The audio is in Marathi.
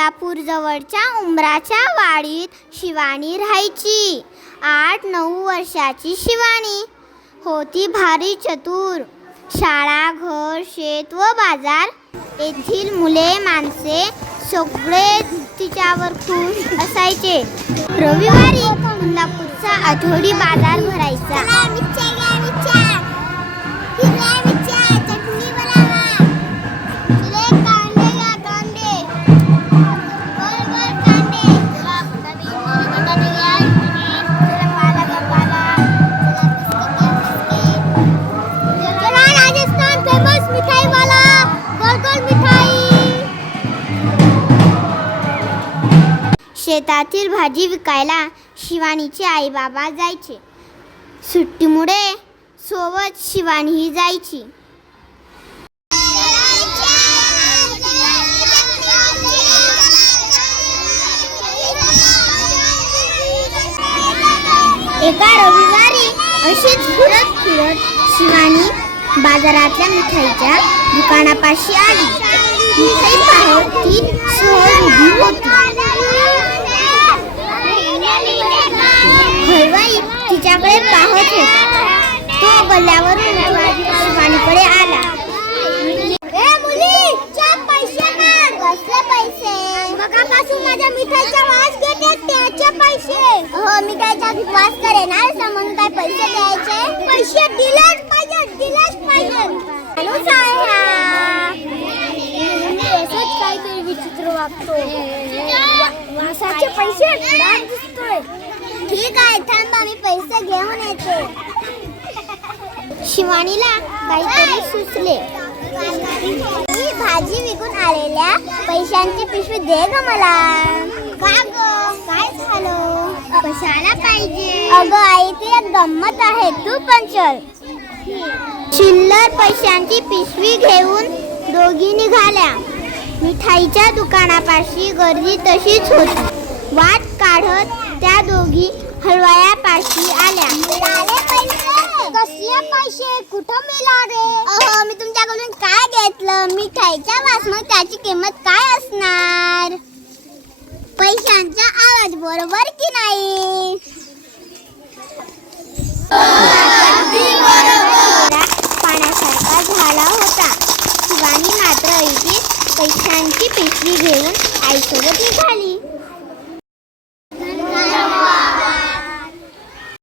जवळच्या उंबराच्या वाडीत शिवानी राहायची. आठ नऊ वर्षाची शिवानी होती भारी चतुर. शाळा घर शेत व बाजार. येथील मुले माणसे सगळे तिच्यावर खुश असायचे. रविवारी इंदापूरचा आठवडी बाजार भरायचा. शेतातील भाजी विकायला शिवानीचे आई बाबा जायचे. सुट्टीमुळे सोबत शिवानीही जायची. एका रविवारी अशीच फिरत फिरत शिवानी बाजारातल्या मिठाईच्या दुकानापाशी आली. मिठाई पाहत ती सहज उभी होती हलवाई तिच्याकडे पाहत होता. तो गल्ल्यावरून शिवानीकडे आला. पैसे माझ्या मिठाईचा वास घेते त्याचे पैसे. हो मिठाईचा वास करे ना म्हणून काय पैसे द्यायचे? पैसे दिलेच पाहिजे दिलेच पाहिजे माणूस आहे असंच काहीतरी विचित्र वागतो वासाचे पैसे दिसतोय. ठीक आहे थांबा मी पैसे घेऊन येते. शिवानीला काहीतरी सुचले. मी भाजी विकून आलेल्या पैशांची पिशवी दे ग मला. का ग? काय झालं? कशाला पाहिजे? अगं आई ती एक गंमत आहे. तू पण चल. चिल्लर पैशांची पिशवी घेऊन दोघी निघाल्या मिठाईच्या दुकानापाशी गर्दी तशीच होती. वाट काढत त्या दोघी हलवायापाशी आल्या. कसले पैसे. कुठं मिळाले? अहो मी तुमच्याकडून काय घेतलं? मिठाईच्या वास मग त्याची किंमत काय असणार? पैशांचा आवाज बरोबर की नाही? पाण्यासारखा झाला होता. शिवानी मात्र ऐटीत पैशांची पिशवी घेऊन आईसोबत निघाली.